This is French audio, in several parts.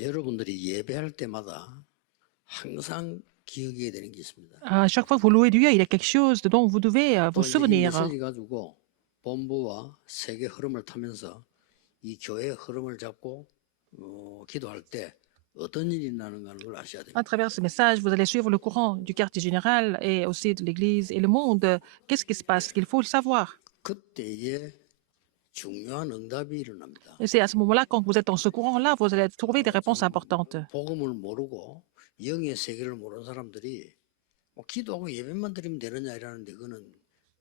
여러분들이 예배할 때마다 항상 기억해야 되는 게 있습니다. À chaque fois que vous louez Dieu, il y a quelque chose dont vous devez vous 또 이제 이 souvenir. 메시지 가지고 본부와 세계 흐름을 타면서 이 교회의 흐름을 잡고 기도할 때 어떤 일이 나는가를 아셔야 됩니다. À travers ce message, vous allez suivre le courant du quartier général et aussi de l'Église et le monde. Qu'est-ce qui se passe? Il faut le savoir. 그때에 중요한 응답이 일어납니다. Et c'est à ce moment-là, quand vous êtes dans ce courant-là, vous allez trouver des réponses importantes. 복음을 모르고 영의 세계를 모르는 사람들이 기도하고 예배만 드리면 되느냐 이러는데 그거는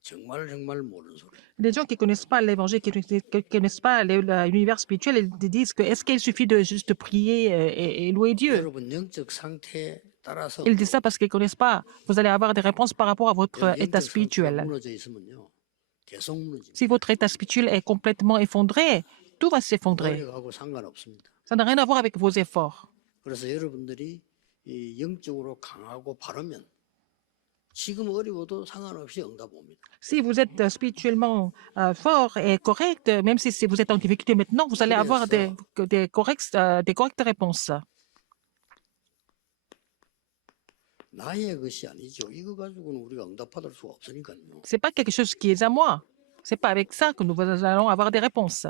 정말 모르는 소리예요. Les gens qui ne connaissent pas l'évangile, qui ne connaissent pas l'univers spirituel, ils disent que est-ce qu'il suffit de juste prier et louer Dieu? 여러분 영적 상태에 따라서 Ils disent ça parce qu'ils ne connaissent pas. Vous allez avoir des réponses par rapport à votre état 영적 상태가 spirituel. 무너져 있으면요. 계속 무너집니다. Si votre état spirituel est complètement effondré, tout va s'effondrer. 노력하고 상관없습니다. Ça n'a rien à voir avec vos efforts. 그래서 여러분들이 이 영적으로 강하고 바르면 지금 어려워도 상관없이 응답 옵니다. Si vous êtes spirituellement fort et correct, même si vous êtes en difficulté maintenant, vous allez avoir des correctes réponses. 나의 것이 아니죠. 이거 가지고는 우리가 응답받을 수가 없으니까요. Ce n'est pas quelque chose qui est à moi. Ce n'est pas avec ça que nous allons avoir des réponses.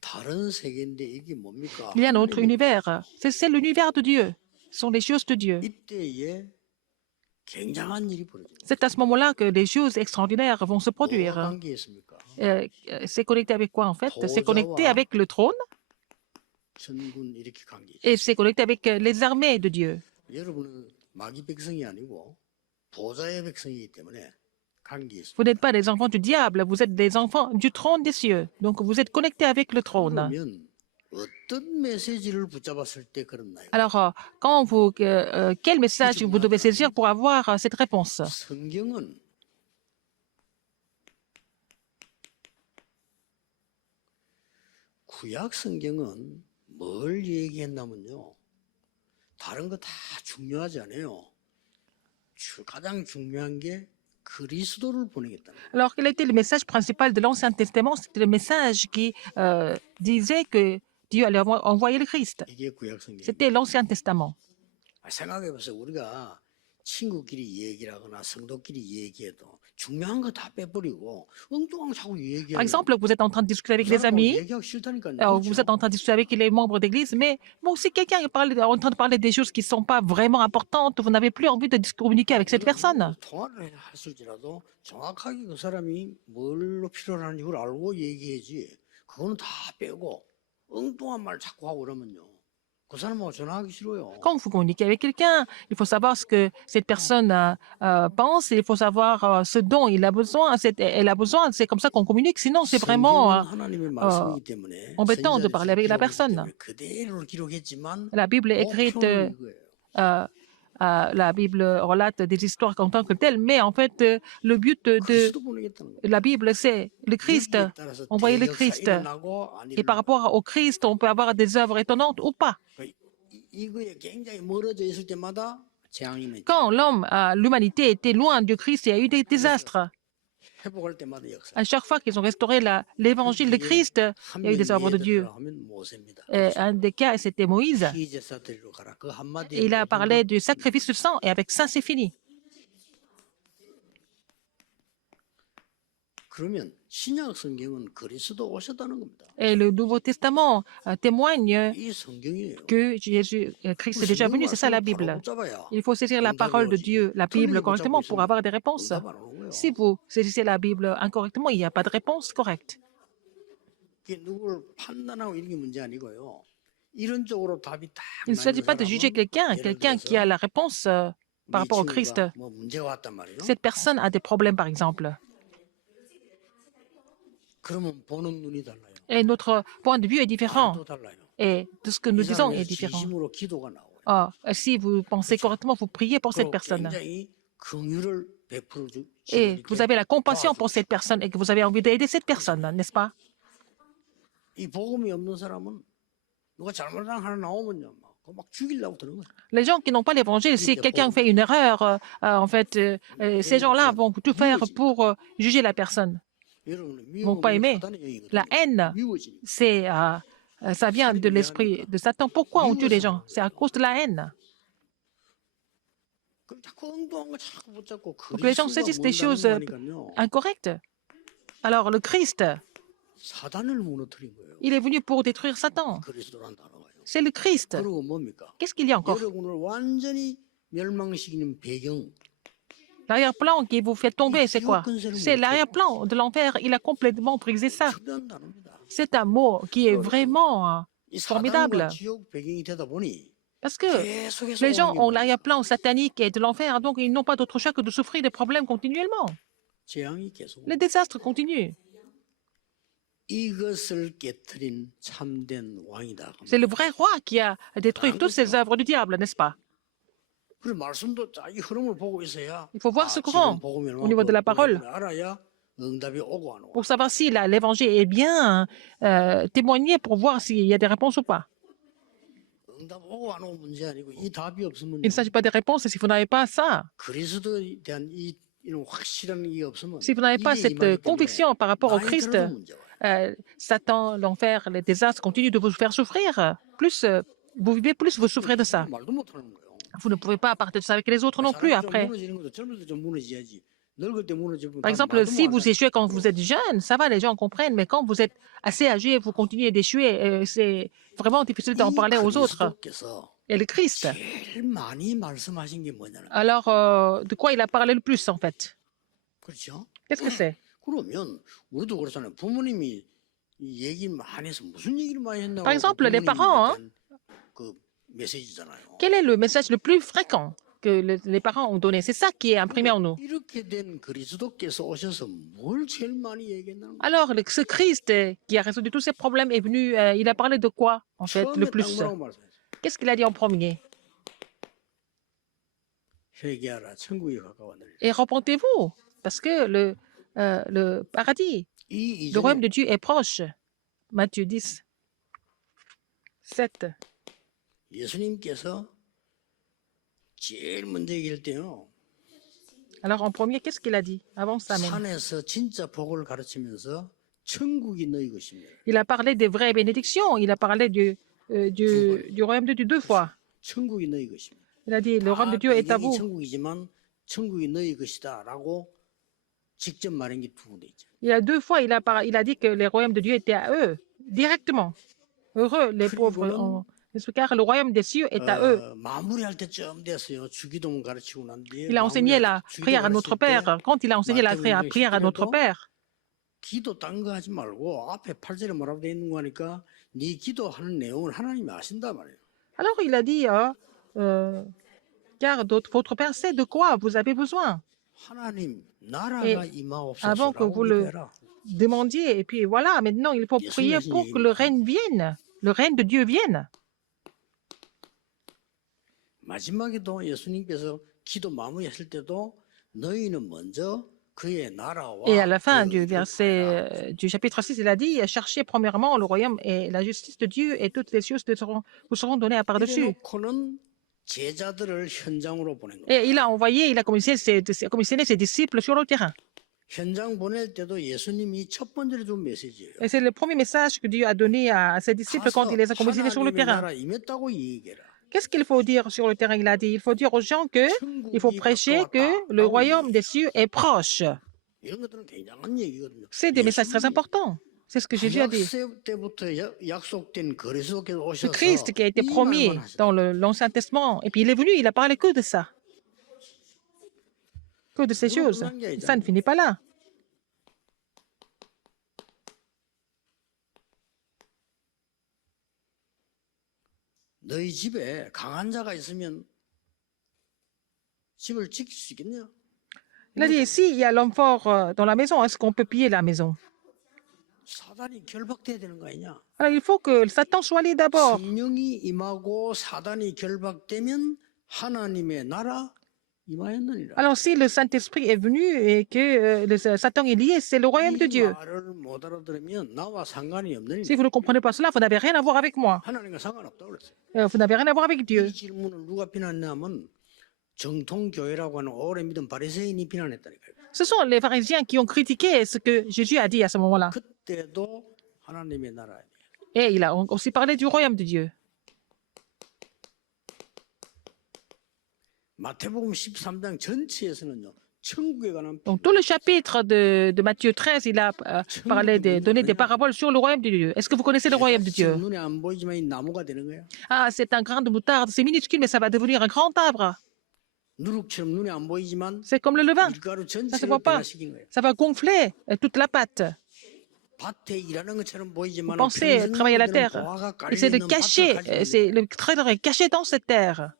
다른 세계인데 이게 뭡니까? Il y a un autre univers. C'est l'univers de Dieu. Ce sont les choses de Dieu. 이때에 굉장한 일이 벌어집니다. C'est à ce moment-là que des choses extraordinaires vont se 뭐가 produire. 관계 있습니까? C'est connecté avec quoi en fait? C'est connecté avec le trône 천군 이렇게 관계 있죠. et c'est connecté avec les armées de Dieu. 여러분은 마귀 백성이 아니고 보좌의 백성이기 때문에 관계 있습니다. Vous n'êtes pas des enfants du diable, vous êtes des enfants du trône des cieux. Donc vous êtes connectés avec le trône. 그러면 어떤 메시지를 붙잡았을 때 그렇나요? Alors, quel message vous devez saisir pour avoir cette réponse? 성경은 구약 성경은 뭘 얘기했냐면요. 다른 거 다 중요하지 않아요. 가장 중요한 게 그리스도를 보내겠다는 거예요. Alors, quel était le message principal de l'Ancien Testament? C'était le message qui disait que Dieu allait envoyer le Christ. 이게 구약 성경. C'était l'Ancien Testament. 생각해 보세요. 우리가 친구끼리 얘기를 하거나 성도끼리 얘기해도 중요한 거 다 빼버리고 엉뚱한 거 자꾸 얘기해요. Par exemple, vous êtes en train de discuter avec des amis, 얘기하기 싫다니까요. vous êtes en train de discuter avec les membres d'église, mais bon, si quelqu'un est en train de parler des choses qui ne sont pas vraiment importantes, vous n'avez plus envie de communiquer avec cette personne. 통화를 했을지라도 정확하게 그 사람이 뭘로 필요하는지 그걸 알고 얘기해야지. 그거는 다 빼고 엉뚱한 말 자꾸 하고 그러면요. 그 사람하고 전화하기 싫어요. Quand vous communiquez avec quelqu'un, il faut savoir ce que cette personne pense, il faut savoir ce dont il a besoin, elle a besoin. C'est comme ça qu'on communique. Sinon, c'est vraiment 하나님의 말씀이기 때문에 embêtant de parler avec la personne. 그대로 기록했지만 La Bible est écrite, 목표는 이거예요. la Bible relate des histoires en tant que telles, mais en fait, le but de 그리스도 보내겠다는 거예요. la Bible, c'est le Christ, 여기에 따라서 envoyer le 대역사 Christ. 일어나고 안 Et par 일어나고. rapport au Christ, on peut avoir des œuvres étonnantes ou pas. 이거에 굉장히 멀어져 있을 때마다 재앙이 맺죠. Quand l'humanité était loin du Christ, il y a eu des désastres. 회복할 때마다 역사. À chaque fois qu'ils ont restauré l'évangile de Christ, il y a eu des œuvres de Dieu. 하면 모세입니다. Un des cas, c'était Moïse. 피제사 드리러 가라. 그 한마디에 Il a parlé du sacrifice de sang et avec ça, c'est fini. 그러면 신약 성경은 그리스도 오셨다는 겁니다. Et le Nouveau Testament témoigne 이 성경이에요. que Christ est déjà venu. C'est ça la Bible. Il faut saisir la parole de Dieu, la Bible correctement pour avoir des réponses. 응답 안 오는 거예요. Si vous saisissez la Bible incorrectement, il n'y a pas de réponse correcte. 이게 누구를 판단하고 이런 게 문제 아니고요. 이런 쪽으로 답이 딱 Il ne s'agit pas de juger quelqu'un qui a la réponse par rapport au Christ. 뭐 문제가 왔단 말이에요. Cette personne a des problèmes, par exemple. 그러면 보는 눈이 달라요. Et notre point de vue est différent. 또 달라요. Et tout ce que nous 이 disons 사람에 est différent. 진심으로 기도가 나와요. Si vous pensez correctement, vous priez pour cette 그리고 personne. 굉장히 긍휼을 베풀어 Et vous avez la compassion pour cette personne et que vous avez envie d'aider cette personne, n'est-ce pas? 이 복음이 없는 사람은 누가 잘못한 하나 나오면요, 막 죽이려고 드는 거예요. Les gens qui n'ont pas l'évangile, si quelqu'un fait une erreur, en fait, ces gens-là vont tout faire pour juger la personne. 여러분은 Vont pas 미움은 aimer. 사단의 영이거든요. La haine, 미워지니까. c'est Ça vient de l'esprit de Satan. Pourquoi on tue les gens? C'est à cause de la haine. 그럼 자꾸 엉뚱한 거 자꾸 붙잡고 Donc les gens 그리스도가 saisissent des 뭔다는 choses 거 하니까요. incorrectes. Alors le Christ, 사단을 무너뜨린 거예요. il est venu pour détruire Satan. 그리스도란 단어가요. C'est le Christ. 그리고 뭡니까? Qu'est-ce qu'il y a encore? 여러분을 완전히 멸망시키는 배경. L'arrière-plan qui vous fait tomber, c'est quoi? C'est l'arrière-plan de l'enfer. Il a complètement brisé ça. 중요한 단어입니다. C'est un mot qui est vraiment 이 formidable. 사단과 지옥 배경이 되다 보니 Parce que 계속해서 les gens 오는 게 ont 뭐예요? l'arrière-plan satanique et de l'enfer, donc ils n'ont pas d'autre choix que de souffrir des problèmes continuellement. 재앙이 계속. Les désastres continuent. 이것을 깨트린 참된 왕이다. C'est le vrai roi qui a détruit toutes ces œuvres du diable, n'est-ce pas? 그 말씀도 이 흐름을 보고 있어야. Il faut voir ce courant 지금 복음이 au niveau de la parole 알아야 응답이 오고 안 오고. pour savoir si l'évangile est bien témoigné pour voir s'il y a des réponses ou pas. 응답 오고 안 오고 문제 아니고 이 답이 없으면 Il ne s'agit pas des réponses, et si vous n'avez pas ça, 그리스도에 대한 이런 확실한 게 없으면 si vous n'avez pas 이게 cette 임하기 때문에 conviction par rapport au 많이 Christ, 들어도 문제가. Satan, l'enfer, les désastres continuent de vous faire souffrir. Plus vous vivez, plus vous souffrez de ça. 말도 못 하는 거예요. Vous ne pouvez pas partager ça avec les autres non plus 사람이 좀 après. 무너지는 것도 젊을 때 좀 무너져야지. 늙을 때 무너지면 Par exemple, si vous échouez quand vous êtes jeune, ça va, les gens comprennent, mais quand vous êtes assez âgé, vous continuez d'échouer, c'est vraiment difficile d'en parler aux autres. 그리스도께서 Et le Christ, 제일 많이 말씀하신 게 뭐냐는 alors de quoi il a parlé le plus en fait? 그렇죠? Qu'est-ce que c'est? 그러면 우리도 그렇잖아요. 부모님이 이 얘기 많이 해서 무슨 얘기를 많이 했나? Par exemple, les parents, 그 메시지잖아요. Quel est le message le plus fréquent que les parents ont donné? C'est ça qui est imprimé en nous. 이렇게 된 그리스도께서 오셔서 뭘 제일 많이 얘기했나? Alors, ce Christ qui a résolu tous ces problèmes est venu, il a parlé de quoi en fait le 처음에 딱 plus? 뭐라고 말씀했어요? Qu'est-ce qu'il a dit en premier? 회개하라, 천국이 가까웠느니라. Et repentez-vous, parce que le paradis, 이 le royaume 이전에 de Dieu est proche. Matthieu 10, 7. 예수님께서 제일 먼저 얘기할 때요. Alors en premier, qu'est-ce qu'il a dit avant ça même? 산에서 진짜 복을 가르치면서 천국이 너희 것입니다. Il a parlé des vraies bénédictions, il a parlé du royaume de Dieu deux fois. 천국이 너희 것입니다. Il a dit, le royaume de Dieu est à 배경이 vous. 천국이지만 천국이 너희 것이다라고 직접 말한 게 두 군데 있죠. Il a deux fois, il a dit que les royaumes de Dieu étaient à eux, directement. Heureux les pauvres, car le royaume des cieux est à eux. 마무리할 때쯤 됐어요. 주기도문 가르치고 난 뒤에 Il a enseigné la prière à notre Père. Quand il a enseigné la prière à notre Père, 기도 딴 거 하지 말고 앞에 8절에 뭐라고 돼 있는 거 하니까 네 기도하는 내용을 하나님이 아신다 말이에요. alors il a dit, car votre Père sait de quoi vous avez besoin. 하나님 나라가 Avant que vous le 임하옵소서라고 demandiez, et puis voilà, maintenant il faut prier pour que le règne vienne, le règne de Dieu vienne. 마지막에도 예수님께서 기도 마무리했을 때도 너희는 먼저 그의 나라와 Et à la fin 그의 du 의를 verset du chapitre 6, il a dit, cherchez premièrement le royaume et la justice de Dieu et toutes les choses vous seront données à par-dessus. 이래놓고는 제자들을 현장으로 보낸 거예요. Et il a envoyé, il a commissionné ses disciples sur le terrain. 현장 보낼 때도 예수님이 첫 번째로 준 메시지예요. Et c'est le premier message que Dieu a donné à ses disciples quand il les a commissionnés sur le 하나님의 terrain. 나라 임했다고 얘기해라. Qu'est-ce qu'il faut dire sur le terrain? Il a dit, il faut dire aux gens que il faut prêcher que le royaume des cieux est proche. 이런 것들은 굉장한 얘기거든요. C'est des messages très importants. C'est ce que Jésus a dit. 구약시대 때부터 약속된 그리스도께서 Ce 오셔서 Christ qui a été 이 promis 말만 하셨어요. dans l'Ancien Testament, et puis il est venu, il a parlé que de ça. Que de ces choses. Ça ne finit pas là. 너희 집에 강한 자가 있으면 집을 지킬 수 있겠냐? Il a dit, s'il y a l'homme fort dans la maison, est-ce qu'on peut piller la maison? 사단이 결박돼야 되는 거 아니냐? Alors, il faut que Satan soit allé d'abord. 성령이 임하고 사단이 결박되면 하나님의 나라 임하였느니라. Alors, si le Saint-Esprit est venu et que Satan est lié, c'est le royaume de 이 Dieu. 말을 못 알아들으면 나와 상관이 없느니라. Si vous ne comprenez pas cela, vous n'avez rien à voir avec moi. 하나님과 상관없다고 그랬어요. Vous n'avez rien à voir avec Dieu. 이 질문을 누가 비난했냐면 정통 교회라고 하는 오래 믿은 바리새인이 비난했다니까요. Ce sont les pharisiens qui ont critiqué ce que Jésus a dit à ce moment-là. 그때도 하나님의 나라에 Et il a aussi parlé du royaume de Dieu. 마태복음 13장 전체에서는요. 천국에 관한 Donc, tout le chapitre de Matthieu 13, il a parlé donné des paraboles sur le royaume de Dieu. Est-ce que vous connaissez le royaume de 지금 Dieu? 눈에 안 보이지만 이 나무가 되는 거야. Ah, c'est un grain de moutarde, c'est minuscule, mais ça va devenir un grand arbre. 누룩처럼 눈에 안 보이지만 C'est comme le levain, 밀가루 ça ne se 전체를 voit pas. 변화시킨 거예요. Ça va gonfler toute la pâte. 밭에 일하는 것처럼 Vous 보이지만 pensez travailler la 평생들은 terre. 보화가 깔려 Essayer de 있는 밭을 cacher, 가지고 있는 c'est le trésor est caché dans cette terre.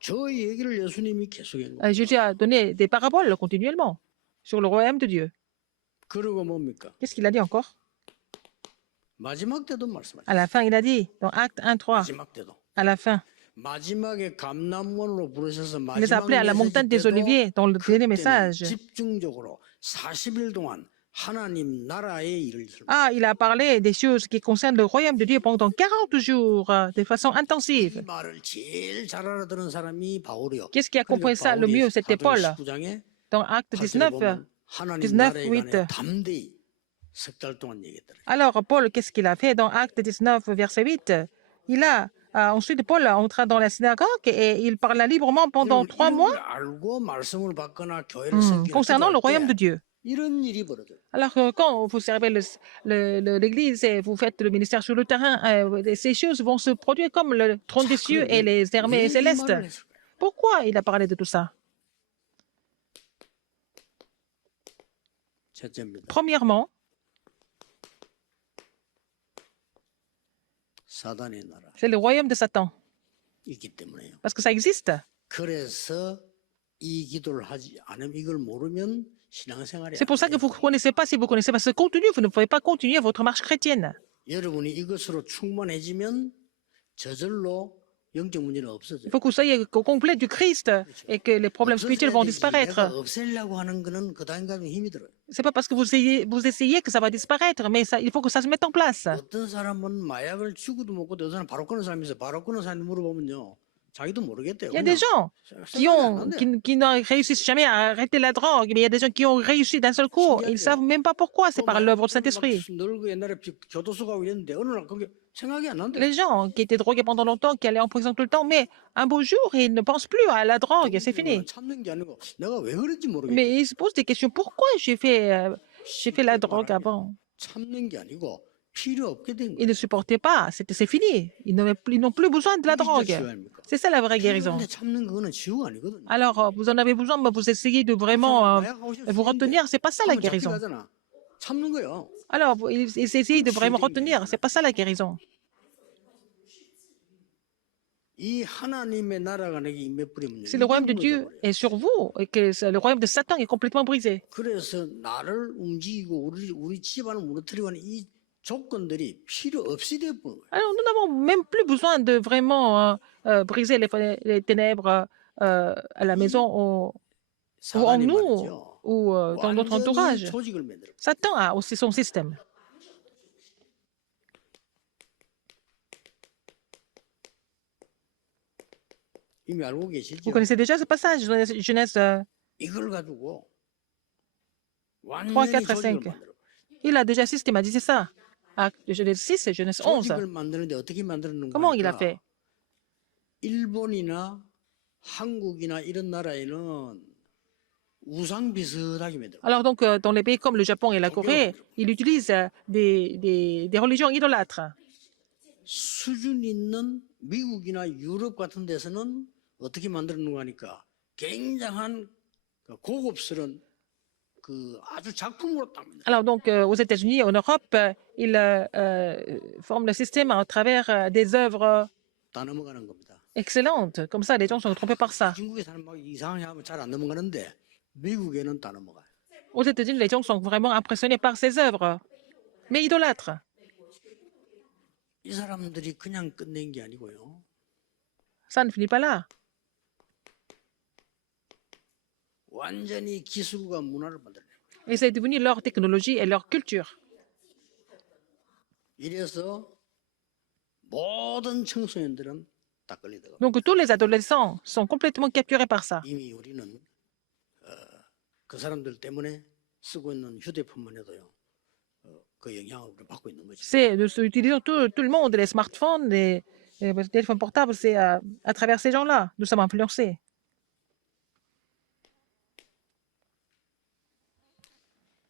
저 얘기를 예수님이 계속한 거예요. Jésus a donné des paraboles continuellement sur le royaume de Dieu. 그리고 뭡니까? Qu'est-ce qu'il a dit encore? 마지막 때도 말씀하셨어요. À la fin, il a dit, dans Acte 1:3, 마지막 때도. à la fin, 마지막에 감람원으로 부르셔서 il les a appelés à la montagne des Oliviers dans le dernier message. 집중적으로 40일 동안 하나님 나라의 일을 Ah, il a parlé des choses qui concernent le royaume de Dieu pendant 40 jours de façon 이 intensive. 말을 제일 잘 알아듣는 사람이 바울이요. Qu'est-ce qui a compris ça le mieux? C'était Paul. 19장에 Dans Acte 19, 하나님 19, 나라에 8. 관해 담대히 석 달 동안 얘기했더라. Alors, Paul, qu'est-ce qu'il a fait dans Acte 19, verset 8? Il a, ensuite, Paul entra dans la synagogue et il parla librement pendant 3 mois 알고 말씀을 받거나 교회를 섬기는 concernant le royaume de 때 Dieu. 이런 일이 벌어져요. Alors, quand vous servez l'Église et vous faites le ministère sur le terrain, ces choses vont se produire comme le trône des cieux et les armées 왜 이 célestes. 말을 했을까요? Pourquoi il a parlé de tout ça? 첫째입니다. Premièrement, 사단의 나라 c'est le royaume de Satan, 있기 때문에요. parce que ça existe. 그래서 이 기도를 하지 않으면 이걸 모르면 신앙생활이 C'est pour ça que vous ne connaissez pas, si vous connaissez pas ce contenu, vous ne pouvez pas continuer votre marche chrétienne. 여러분이 이것으로 충만해지면 저절로 영적 문제는 없어져요. Il faut que vous soyez complet du Christ et que les problèmes spirituels vont 내가 disparaître. 없애려고 하는 거는 그 단계가 힘이 들어요. C'est pas parce que vous essayez que ça va disparaître, mais ça, il faut que ça se mette en place. 어떤 사람은 마약을 죽어도 먹고 어떤 사람 바로 끊는 사람이 있어요. 바로 끊는 사람한테 물어보면요. 자기도 모르겠대요. Il y a des gens qui ne réussissent jamais à arrêter la drogue, mais il y a des gens qui ont réussi d'un seul coup. Ils ne savent même pas pourquoi. C'est par l'œuvre du Saint-Esprit. 늙고 옛날에 교도소 가고 이랬는데 어느 날 그게 생각이 안 난대. Les gens qui étaient drogués pendant longtemps, qui allaient en prison tout le temps, mais un beau jour, ils ne pensent plus à la drogue, c'est fini. 참는 게 아니고 내가 왜 그런지 모르겠어. Mais ils se posent des questions. Pourquoi j'ai fait la drogue avant? 참는 게 아니고 필요 없게 된 Ils 거예요. ne supportaient pas. C'est fini. Ils n'ont plus besoin de la drogue. C'est ça la vraie guérison. 필요한데 참는 거는 지우가 아니거든요. Alors, vous en avez besoin, mais vous essayez de vraiment vous retenir. C'est pas ça la guérison. 참는 거예요. Alors, ils essayent de vraiment retenir. C'est pas ça la guérison. 이 하나님의 나라가 내게 임해버리면 Si le royaume de Dieu est sur vous et que le royaume de Satan est complètement brisé. 그래서 나를 움직이고 우리 집안을 무너뜨리고 하는 이 조건들이 필요 없이 되어버린 거예요. Alors, nous n'avons même plus besoin de vraiment briser les ténèbres à la maison ou en 사단이 nous 말이죠. ou dans notre 완전히 entourage. 조직을 만들어. Satan a aussi son système. 이미 알고 Vous 계시죠? connaissez déjà ce passage, Genèse 이걸 가지고 3, 완전히 4 et 조직을 5. 만들어. Il a déjà systématisé ça. Genèse 6 et Genèse 11. 조직을 만드는데 어떻게 만드는 Comment il a 거니까 fait? 일본이나 한국이나 이런 나라에는 우상 비슷하게 만들어. Alors donc, dans les pays comme le Japon et la Corée, il utilise des religions idolâtres. 수준 있는 미국이나 유럽 같은 데서는 어떻게 만드는 거니까 굉장한 고급스러운 그 아주 작품으로 딱 만들어. Alors donc, aux États-Unis, en Europe, ils forment le système à travers des œuvres 다 넘어가는 겁니다. excellentes. Comme ça, les gens sont trompés par ça. 중국에 사는 막 이상하게 하면 잘 안 넘어가는데 미국에는 다 넘어가요. Aux États-Unis, les gens sont vraiment impressionnés par ces œuvres, mais idolâtres. 이 사람들이 그냥 끝낸 게 아니고요. Ça ne finit pas là. 완전히 기술과 문화를 만들어내요. Et c'est devenu leur technologie et leur culture. 이래서 모든 청소년들은 다 걸리더라고요. Donc tous les adolescents sont complètement capturés par ça. 이미 우리는 그 사람들 때문에 쓰고 있는 휴대폰만 해도요. 그 영향을 우리가 받고 있는 거지. C'est d'utiliser tout le monde, les smartphones, les téléphones portables, c'est à travers ces gens-là, nous sommes influencés.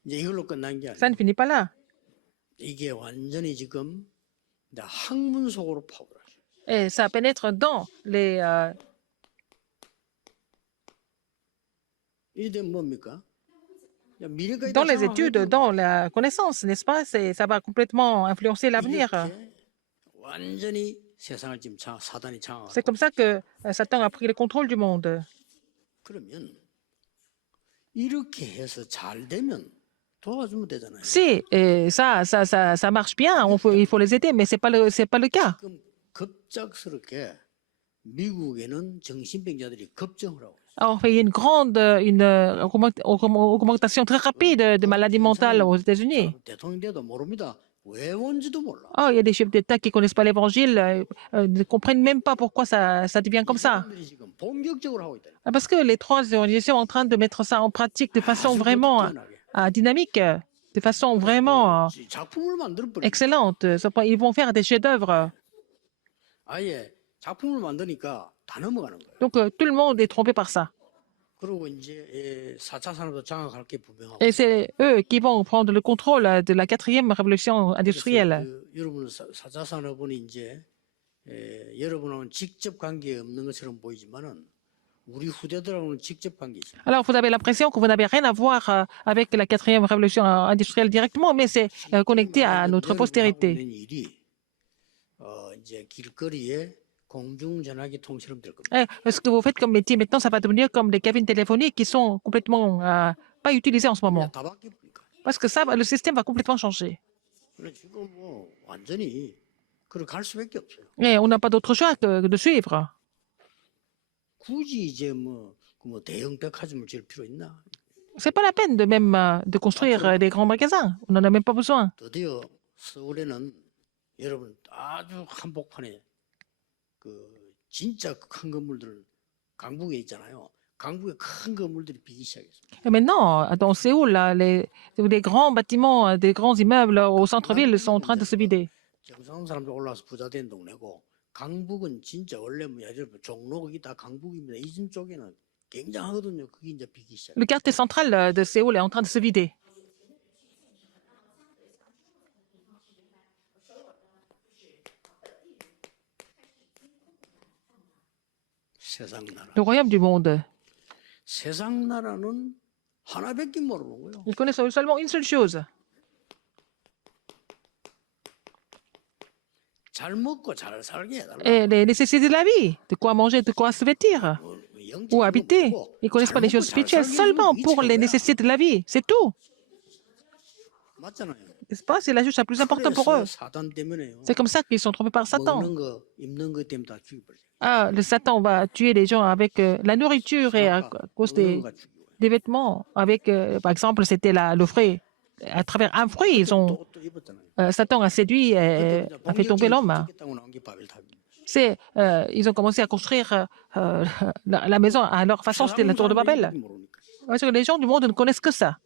이제 이걸로 끝난 게 Ça 아니에요. ne finit pas là. 이게 완전히 지금 이제 학문 속으로 파고들어요. Et ça pénètre dans 이게 되면 뭡니까? 미래까지 dans 다 les études, 장악하거든요. dans la connaissance, n'est-ce pas? Ça va complètement influencer l'avenir. 이렇게 완전히 세상을 지금 사단이 장악하고 C'est comme ça que Satan a pris le contrôle du monde. 그러면 이렇게 해서 잘 되면 도와주면 되잖아요. Si ça marche bien, il faut les aider, mais c'est pas le cas. 지금 급작스럽게 미국에는 정신병자들이 급증을 하고 Alors, il y a une grande augmentation très rapide de maladies mentales aux États-Unis. 대통령 돼도 모릅니다. 왜 온지도 몰라. Oh, il y a des chefs d'État qui ne connaissent pas l'Évangile, ne comprennent même pas pourquoi ça devient comme ça. 사람들이 지금 본격적으로 하고 있다. Parce que les trois organisations sont en train de mettre ça en pratique de façon vraiment dynamique, de façon vraiment 작품을 만들어 버려. excellente. Ils vont faire des chefs-d'œuvre. 아예 작품을 만드니까 다 넘어가는 거예요. Donc, tout le monde est trompé par ça. 그리고 이제 4차 산업도 장악할 게 분명하고. Et c'est eux qui vont prendre le contrôle de la quatrième révolution industrielle. 여러분 4차 산업은 이제 여러분하고는 직접 관계 없는 것처럼 보이지만은 우리 후대들하고는 직접 관계 있어요. Alors, vous avez l'impression que vous n'avez rien à voir avec la quatrième révolution industrielle directement, mais c'est connecté à notre postérité. 있는 일이 이제 길거리에 공중전화기 통처럼 될 겁니다. Ce que vous faites comme métier maintenant, ça va devenir comme des cabines téléphoniques qui sont complètement pas utilisées en ce moment. 다 바뀌니까. Parce que ça, le système va complètement changer. 그래 지금 뭐 완전히 그렇게 갈 수밖에 없어요. Et on n'a pas d'autre choix que de suivre. 굳이 이제 뭐 대형 백화점을 지을 필요 있나? C'est pas la peine de même de construire des grands magasins. On n'en a même pas besoin. 드디어 서울에는 여러분 아주 한복판에 그 진짜 큰 건물들 강북에 있잖아요. 강북에 큰 건물들이 비기 시작했어요. Et maintenant, dans Séoul, là, les grands bâtiments, des grands immeubles au centre-ville sont en train de se vider. 정상 사람들 올라와서 부자 된 동네고 강북은 진짜 원래 뭐야 여러분 종로 거기 다 강북입니다. 이진 쪽에는 굉장하거든요. 그게 이제 비기 시작. Le quartier central de Séoul est en train de se vider. 세상 나라. Le royaume du monde. 세상 나라는 하나밖에 모르는 거예요. Ils connaissent seulement une seule chose. 잘 먹고 잘 살게 해달라. Et les nécessités de la vie. De quoi manger, de quoi se vêtir. Où habiter. Ils ne connaissent pas les choses spirituelles seulement pour les nécessités de la vie. C'est tout. 맞잖아요. N'est-ce pas? C'est la chose la plus importante pour eux. 그래서 사단 때문에요. C'est comme ça qu'ils sont trompés par Satan. 먹는 거, 입는 거 때문에 다 죽여버려요. Ah, le Satan va tuer les gens avec la nourriture et à cause 먹는 거가 죽여요. des vêtements. Avec, par exemple, c'était le fruit. À travers un fruit, 또 입었잖아요. Satan a séduit et 그때 a fait tomber l'homme. 죽겠다고 나온 게 바벨탑입니다. Ils ont commencé à construire la maison à leur façon, c'était la tour de Babel. 모르니까. Parce que les gens du monde ne connaissent que ça.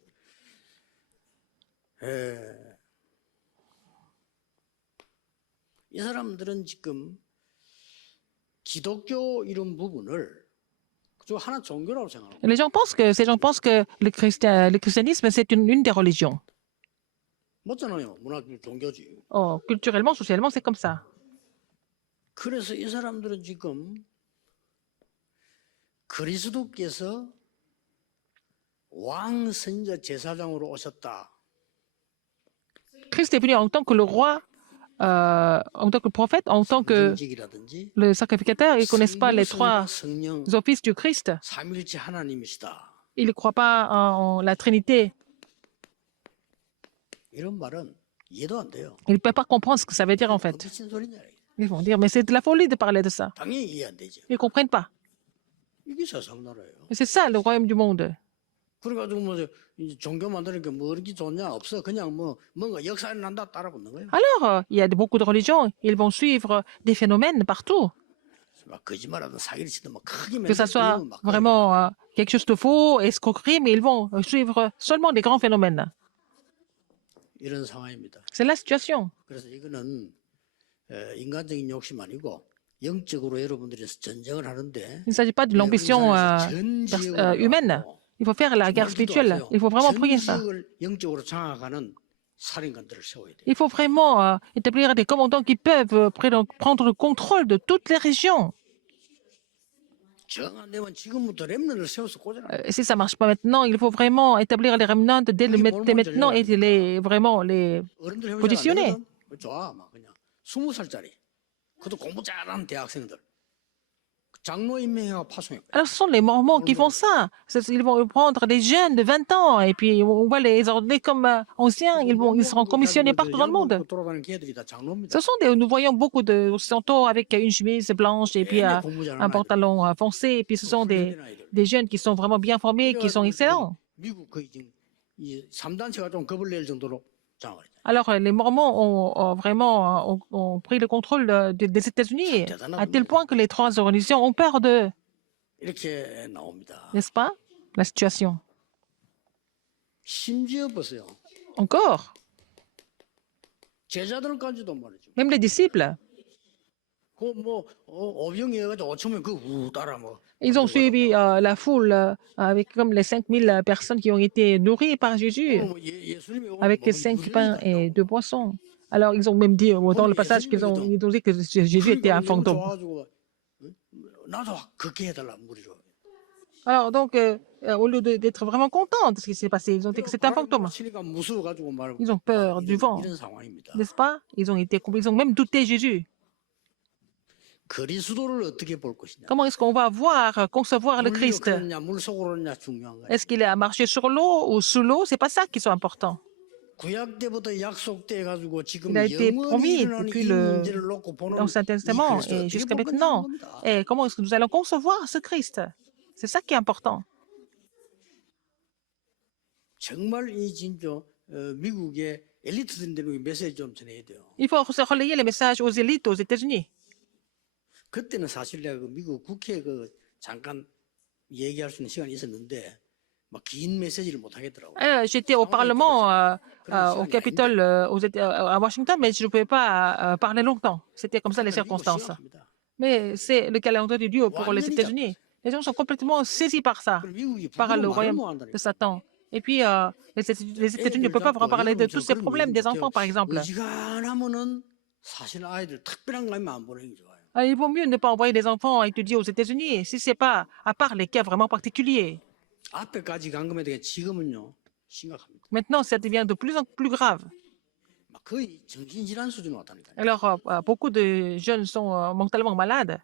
이 사람들은 지금 기독교 이런 부분을 저 하나 종교라고 생각하고 Ces gens pensent que le christianisme, c'est une des religions. 맞잖아요. 문화적 종교지. Oh, culturellement, socialement, c'est comme ça. 그래서 이 사람들은 지금 그리스도께서 왕 선자 제사장으로 오셨다. Christ est venu en tant que le roi, en tant que prophète, en tant que 성직이라든지 le sacrificateur. Ils ne connaissent pas les trois 성령 offices du Christ. 삼일체 하나님이시다. Ils ne croient pas en la Trinité. 이런 말은 이해도 안 돼요. Ils ne peuvent pas comprendre ce que ça veut dire en fait. 무슨 소리냐? Ils vont dire, mais c'est de la folie de parler de ça. 당연히 이해 안 되죠. Ils ne comprennent pas. 이게 세상 나라예요. Mais c'est ça le royaume du monde. 그래가지고 뭐 이제 종교 만드니까 뭐 이렇게 좋냐 없어 그냥 뭐 뭔가 역사에 난다 따라 붙는 거예요. Alors, il y a beaucoup de religions. Ils vont suivre des phénomènes partout. 막 거짓말하든 사기를 치든 막 크게 Que ça soit 막 vraiment quelque chose de faux, escroquerie, mais ils vont suivre seulement des grands phénomènes. 이런 상황입니다. C'est la situation. 그래서 이거는 인간적인 욕심 아니고 영적으로 여러분들이 전쟁을 하는데 Il ne s'agit pas de 우리 l'ambition 은사에서 전 지역을 humaine. 갖고 Il faut faire la guerre 정말 spirituelle. 기도하세요. Il faut vraiment prier 전 ça. 지역을 영적으로 장악하는 살인관들을 세워야 돼요. Il faut vraiment établir des commandants qui peuvent prendre le contrôle de toutes les régions. 정 안 되면 지금부터 렘넌을 세워서 꽂아라. Si ça ne marche pas maintenant, il faut vraiment établir les remnants dès maintenant et vraiment les 어른들 해보자 안 positionner. 되거든. 좋아, 막 그냥 20살짜리. 그것도 공부 잘하는 대학생들. 장로 임명해가 파송해. Alors, ce sont les Mormons qui font ça. Ils vont prendre des jeunes de 20 ans et puis on va les ordonner comme anciens. Ils seront commissionnés partout dans le monde. 돌아다니는 걔들이 다 장로입니다. Ce sont nous voyons beaucoup de occidentaux avec une chemise blanche et puis 공부 잘하는 un 아이들. pantalon foncé. Et puis ce sont 훈련된 아이들. des jeunes qui sont vraiment bien formés, qui sont excellents. 미국 거의 지금 이 3단체가 좀 겁을 낼 정도로 장악을 했잖아요. Alors, les Mormons ont vraiment ont pris le contrôle des États-Unis à tel point que les trois organisations ont peur de, 이렇게 나옵니다. n'est-ce pas, la situation. 심지어 보세요. Encore, 제자들까지도 말이죠. même les disciples, 그뭐 오병이어가지고 5천 명그 따라 뭐. ils ont suivi la foule avec comme les 5000 personnes qui ont été nourries par Jésus 예수님이 오면 avec 뭐 5 유대인이다 pains et 이러고. 2 poissons. Alors, ils ont même dit dans le passage qu'ils ont dit que Jésus était un 그러니까 너무 fantôme. 좋아가지고, 응? 나도 그렇게 해달라 무리로. Alors, donc, au lieu d'être vraiment contents de ce qui s'est passé, ils ont dit que c'était un fantôme. 치니까 무서워가지고 말. Ils ont peur du vent, 이런 상황입니다. n'est-ce pas? Ils ont même douté Jésus. 그리스도를 어떻게 볼 것이냐. Comment est-ce qu'on va concevoir le 물리로 Christ? 그러느냐 물속으로 그러느냐 중요한 거예요. Est-ce qu'il est à marcher sur l'eau ou sous l'eau? C'est pas ça qui est important. 구약 때부터 약속돼 가지고 지금 Il a été 영원히 promis 일어나는 depuis 이 le 문제를 놓고 보는 l'Ancien 이 Testament 그리스도 et 어떻게 jusqu'à 볼 거냐는 maintenant. 겁니다. Et comment est-ce que nous allons concevoir ce Christ? C'est ça qui est important. 정말 이 진짜 미국의 엘리트들한테 메시지 좀 전해야 돼요. Il faut relayer les messages aux élites aux États-Unis. 그때는 사실 내가 그 미국 국회 그 잠깐 얘기할 수 있는 시간이 있었는데 막 긴 메시지를 못 하겠더라고. J'étais au Parlement, au Capitole, à Washington, mais je ne pouvais pas parler longtemps. C'était comme ça les circonstances. Mais c'est le calendrier de Dieu pour les États-Unis. Les gens sont complètement saisis par ça, par le royaume de Satan. Et puis, les États-Unis ne peuvent pas vraiment parler de tous ces problèmes des enfants, par exemple. 의지간하면은 사실 아이들 특별한 거면 안 보내는 게 좋아요. Il vaut mieux ne pas envoyer des enfants à étudier aux États-Unis si ce n'est pas, à part les cas vraiment particuliers. 앞에까지 간 거면 되게 지금은요 심각합니다. Maintenant, ça devient de plus en plus grave. 막 거의 정신질환 수준 왔다니까요. Alors, beaucoup de jeunes sont mentalement malades.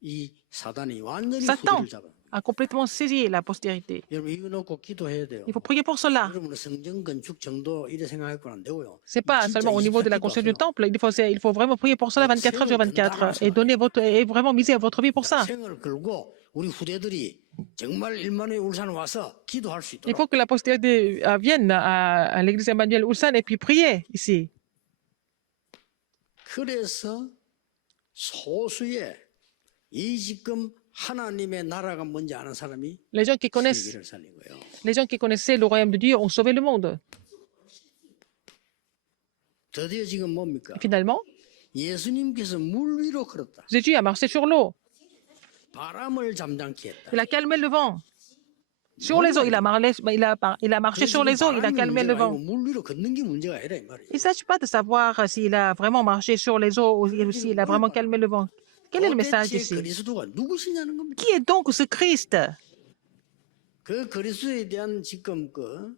이 사단이 완전히 Satan 후대를 잡아. a complètement saisi la postérité. 여러분 이거 놓고 기도해야 돼요. Il faut prier pour cela. 여러분은 성전 건축 정도 이래 생각하고는 안 되고요. Ce n'est pas 진짜 seulement au niveau de la 24 construction du 기도하세요. temple. Il faut vraiment prier pour cela 24 heures sur 24 et vraiment miser votre vie pour ça. 생을 걸고 우리 후대들이 정말 일만의 울산 와서 기도할 수 Il 있도록 faut que la postérité vienne à l'église Emmanuel Ulsan et puis prier ici. 그래서 소수의 이 지금 하나님의 나라가 뭔지 아는 사람이 Les gens qui connaissent, 세계를 살린 거예요. les gens qui connaissaient le royaume de Dieu ont sauvé le monde. 드디어 지금 뭡니까? Finalement, 예수님께서 물 위로 걸었다. Jésus a marché sur l'eau. 바람을 잠잠케 했다. Il a calmé le vent. Sur les eaux, il a marché sur les eaux, il a calmé le vent. 물 위로 걷는 게 문제가 아니라 이 말이에요. Il ne s'agit pas de savoir s'il a vraiment marché sur les eaux ou s'il a vraiment calmé le vent. Quel est le message 도대체 ici? 그리스도가 누구시냐는 겁니다. Qui est donc ce Christ? 그 그리스도에 대한 지금 그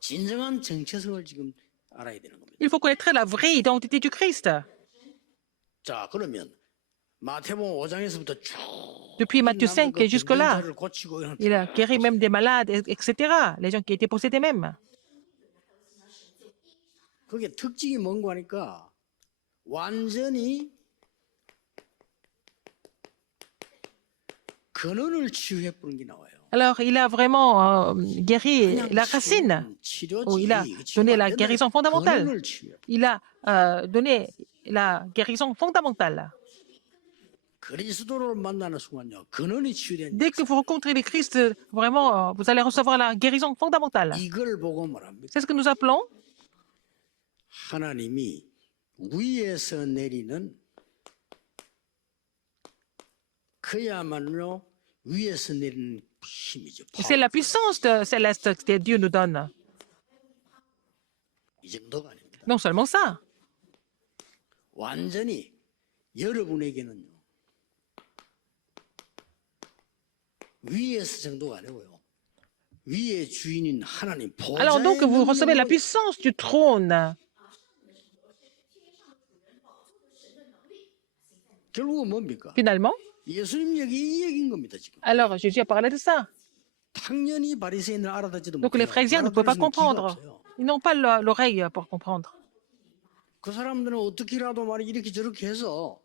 진정한 정체성을 지금 알아야 되는 겁니다. Il faut connaître la vraie identité du Christ. 자, 그러면 마태복음 5장에서부터 쭉 Depuis Matthieu 5 et jusque-là, 병자를 고치고 이런 il a guéri même des malades, etc. Les gens qui étaient possédés même. 그게 특징이 뭔가 하니까 완전히 근원을 치유해 보는 게 나와요. Alors, il a vraiment guéri la racine. Ou il a donné la guérison fondamentale. 근원을 치유해. Il a donné la guérison fondamentale. 그리스도를 만나는 순간요, 근원이 치유된 Dès que vous rencontrez les Christ, vraiment, vous allez recevoir la guérison fondamentale. 이걸 보고 말합니다. C'est ce que nous appelons 하나님이 위에서 내리는 그야말로 위에서 내리는 힘이죠. c'est la puissance céleste que Dieu nous donne. 이 정도가 아닙니다. Non seulement ça, 완전히 여러분에게는요, 위에서 정도가 아니고요, 위의 주인인 하나님 alors donc 보좌의 vous recevez la 능력으로 puissance du trône. 결국은 뭡니까? Finalement, 예수님 얘기 이 얘기인 겁니다 지금. alors Jésus a parlé de ça. 당연히 바리새인을 알아듣지도 Donc les 못해요. pharisiens ne pouvaient pas 알아들을 수는 기가 comprendre. 없어요. Ils n'ont pas l'oreille pour comprendre. 그 사람들은 어떻게라도 말이 이렇게 저렇게 해서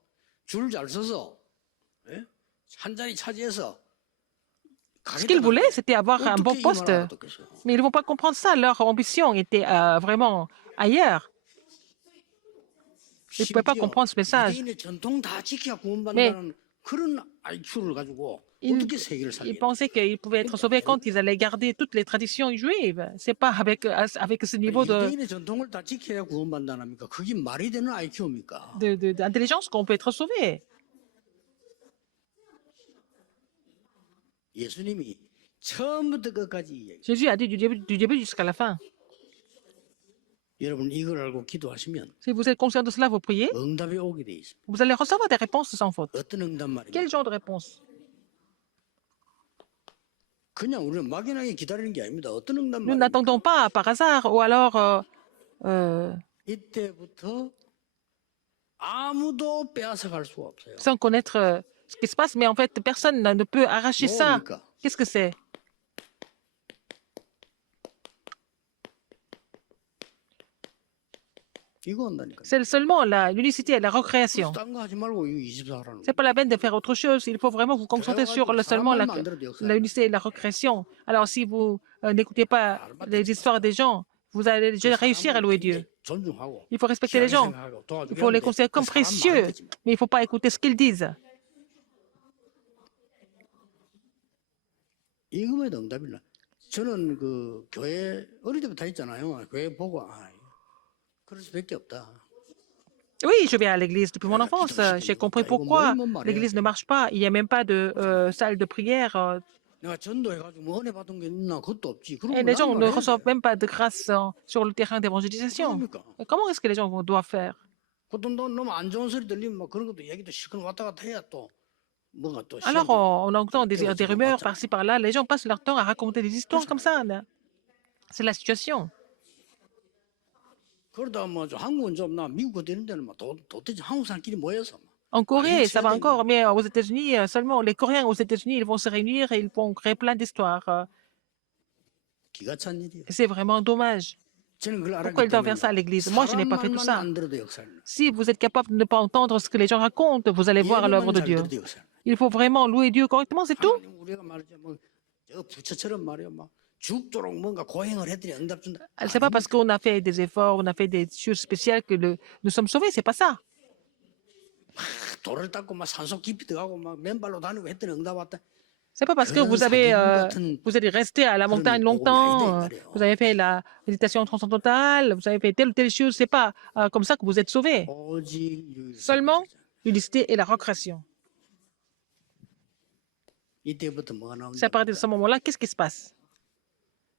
줄 잘 서서 예? 한 자리 차지해서 Ce qu'ils voulaient, c'était avoir un bon 어떻게 이 poste. 말을 알아듣겠어요? Mais ils ne vont pas comprendre ça. Leur ambition était vraiment ailleurs. Ils ne pouvaient pas 심지어 comprendre ce message. 유대인의 전통 다 지켜야 구원받는다는 그런 IQ를 가지고 어떻게 세계를 Ils 살게? pensaient qu'ils pouvaient être sauvés quand ils allaient garder toutes les traditions juives. C'est pas avec ce niveau 유대인의 전통을 다 지켜야 구원받는다니까 그게 말이 되는 IQ입니까? d'intelligence qu'on peut être sauvé. 예수님이 처음부터 끝까지 이 얘기. Jésus a dit du début jusqu'à la fin. 여러분 이걸 알고 기도하시면 Si vous êtes conscient de cela, vous priez, 응답이 오게 돼 있습니다. vous allez recevoir des réponses sans faute. 어떤 응답 말입니까? Quel genre de réponse? 그냥 우리는 막연하게 기다리는 게 아닙니다. 어떤 응답 Nous 말입니까? n'attendons pas par hasard ou alors 이때부터 아무도 빼앗아 갈 수가 없어요. sans connaître ce qui se passe, mais en fait, personne ne peut arracher ça. 뭡니까? Qu'est-ce que c'est? 이거 한다니까. C'est seulement l'unicité et la recréation. 딴거 하지 말고 이거 24하라는 C'est pas la peine de faire autre chose. Il faut vraiment vous concentrer sur seulement l'unicité et la recréation. Alors, si vous n'écoutez pas les histoires des gens, vous allez déjà réussir à louer Dieu. 존중하고 Il faut respecter les gens. Il faut les considérer comme précieux, mais il ne faut pas écouter ce qu'ils disent. 이거면 응답이나. 저는 그 교회 어릴 때부터 있잖아요. 교회 보고 그럴 수밖에 없다. Oui, je vais à l'église depuis mon enfance. J'ai compris pourquoi l'église ne marche pas. Il n'y a même pas de salle de prière. 내가 전도해가지고 뭐 은혜 받은 게 있나 그것도 없지. Et les gens ne reçoivent même pas de grâce sur le terrain d'évangélisation. Et comment est-ce que les gens doivent faire? 그것도 너무 안 좋은 소리 들리면 막 그런 것도 얘기도 시큰 왔다 갔다 해야 또 뭐가 또. Alors, on entend des rumeurs par-ci par-là. Les gens passent leur temps à raconter des histoires comme ça. C'est la situation. 그러다 뭐 한국은 좀 나 미국 되는 데는 막 도대체 한국 사람끼리 모여서 En Corée, ça va encore, mais aux États-Unis, seulement les Coréens aux États-Unis, ils vont se réunir et ils vont créer plein d'histoires. 기가 찬 일이에요. Et c'est vraiment dommage. 저는 그걸 Pourquoi ils doivent faire ça à l'église? Moi, je n'ai pas fait tout ça. Si vous êtes capable de ne pas entendre ce que les gens racontent, vous allez voir l'œuvre de Dieu. Il faut vraiment louer Dieu correctement, c'est tout. 우리가 말이죠. 뭐저 부처처럼 말이야 막 죽도록 뭔가 고행을 했더니 응답 준다. C'est pas parce qu'on a fait des efforts, on a fait des choses spéciales que nous sommes sauvés, c'est pas ça. 돌을 닦고 막 산속 깊이 들어가고 막 맨발로 다니고 했더니 응답 왔다. C'est pas parce que vous êtes resté à la montagne longtemps, vous avez fait la méditation transcendantale, vous avez fait telle ou telle chose, c'est pas comme ça que vous êtes sauvés. Seulement l'unicité et la recréation. 이때부터 뭐가 C'est à 나오냐? partir de ce moment-là, qu'est-ce qui se passe?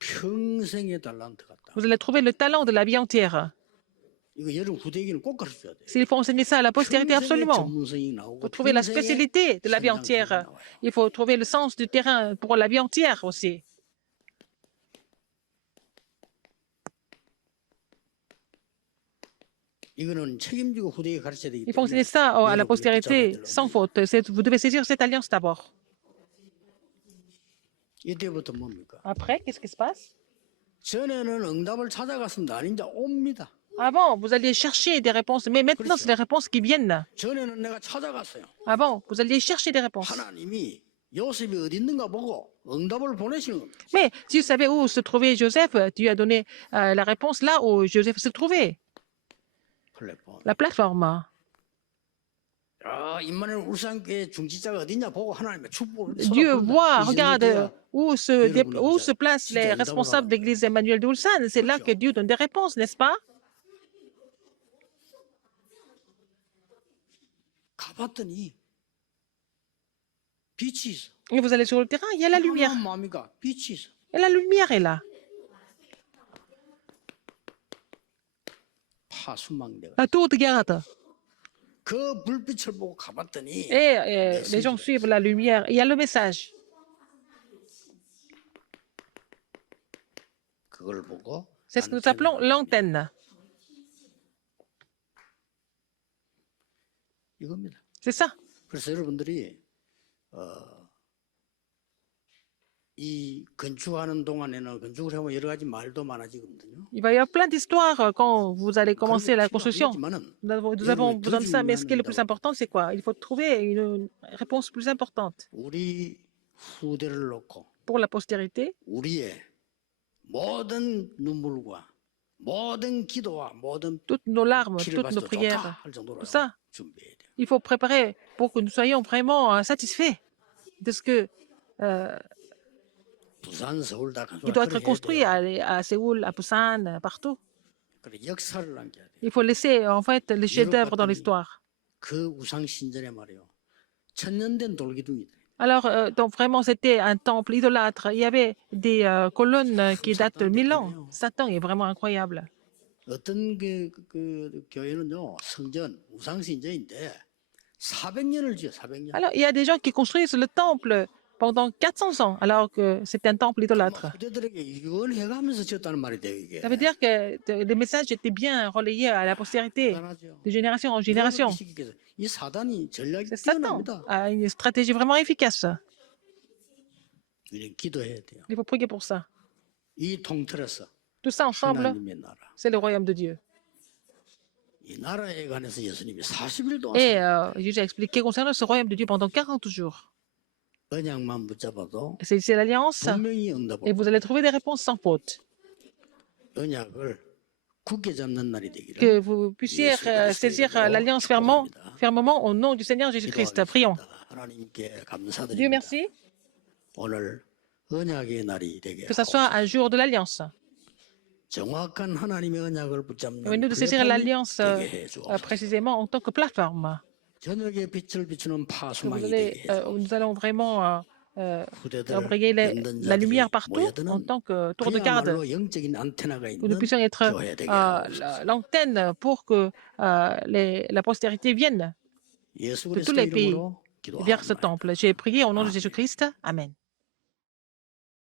평생의 달란트 같다. Vous allez trouver le talent de la vie entière. 이거 여러분 후대에게는 꼭 가르쳐야 돼. S'il faut enseigner ça à la postérité, 평생의 absolument. 전문성이 Il 나오고 faut trouver la 평생의 spécialité de la vie 성장성이 entière. 나와요. Il faut trouver le sens du terrain pour la vie entière aussi. 이거는 책임지고 후대에 가르쳐야 되기 Il faut 때문에 enseigner ça à la 여러분이 postérité 붙잡아야 sans 되는 faute. Vous devez saisir cette alliance d'abord. 이때부터 뭡니까? Après, qu'est-ce qui se passe? 전에는 응답을 찾아갔습니다. 아니 이제 옵니다. Avant, vous alliez chercher des réponses, mais maintenant, c'est les réponses qui viennent. 전에는 내가 찾아갔어요. Avant, vous alliez chercher des réponses. 하나님이 요셉이 어디 있는가 보고 응답을 보내시는 겁니다. Mais si tu savais où se trouvait Joseph, tu as donné la réponse là où Joseph se trouvait. 플랫폼. La plateforme. 임마누엘 울산교회 중지자가 어디냐 보고 하나님의 축복을 Dieu voit, regarde où 여러분은 se placent les 진짜 responsables 응답을 de l'église Emmanuel de Ulsan. C'est là que Dieu donne des réponses, n'est-ce pas? 가봤더니 빛이 있어. Et vous allez sur le terrain, il y a la lumière. 마음이가 빛이 있어. Et la lumière est là. 파수망대가. Tout regarde. 그 불빛을 보고 가봤더니 Et les gens suivent la lumière. Il y a le message. 그걸 보고 C'est ce que nous appelons l'antenne. 이겁니다. C'est ça. 그래서 여러분들이 이 건축하는 동안에는 건축을 하면 여러 가지 말도 많아지거든요. Il va y avoir plein d'histoires quand vous allez commencer la construction. Nous avons besoin de ça, mais ce qui est le plus important, c'est quoi? Il faut trouver une réponse plus importante. 우리 후대를 놓고 Pour la postérité, 우리의 모든 눈물과 모든 기도와 모든 toutes nos larmes, 피를 toutes nos 바쳐도 prières, 좋다 할 정도로 tout ça, 준비해야 돼요. il faut préparer pour que nous soyons vraiment satisfaits de ce 부산, 서울 다 qui doit être construit à Séoul, à Busan, partout. 그래 역사를 남겨야 돼요. Il faut laisser en fait les chefs-d'œuvre dans l'histoire. 그 우상 신전에 말이요. 천년된 돌기둥이들. Alors, donc vraiment, c'était un temple idolâtre. Il y avait des colonnes qui datent de 1000 ans. Satan est vraiment incroyable. 어떤 그 교회는요 성전 우상 신전인데 400년을 지어 400년. Alors, il y a des gens qui construisent le temple pendant 400 ans, alors que c'est un temple idolâtre. 후대들에게 유언해가면서 지었다는 말이 돼요 이게. Ça veut dire que les messages étaient bien relayés à la postérité, de génération en génération. 이 사단이 전략이 C'est Satan 뛰어납니다. a une stratégie vraiment efficace. 우리는 기도해야 돼요. Il faut prier pour ça. 이 통틀어서 Tout ça ensemble, 하나님의 나라. c'est le royaume de Dieu. 이 나라에 관해서 예수님이 40일 동안 Et Jésus a expliqué concernant ce royaume de Dieu pendant 40 jours. 언약만 붙잡아도 C'est l'alliance 분명히 응답을. et vous allez trouver des réponses sans faute. 언약을 굳게 잡는 날이 되기를. Que vous puissiez saisir l'alliance fermement au nom du Seigneur Jésus-Christ. Prions. 하나님께 Dieu 감사드립니다. merci, 오늘 언약의 날이 되게 que ce soit un jour de l'alliance. 정확한 하나님의 언약을 붙잡는 Mais nous de saisir 플랫폼이 l'alliance 되게 해 주옵소서. précisément en tant que plateforme. 저녁에 빛을 비추는 Que 파수망이 vous 되게 해 nous allons vraiment 후대들 embrayer la lumière partout en tant que tour de garde. 그야말로 영적인 안테나가 Que nous 있는 puissions être 교회 되게 하옵소서. l'antenne pour que la postérité vienne 예수 de tous 그리스도 les pays 이름으로 vers ce 기도합니다. temple. J'ai prié au nom de Jésus-Christ. Amen.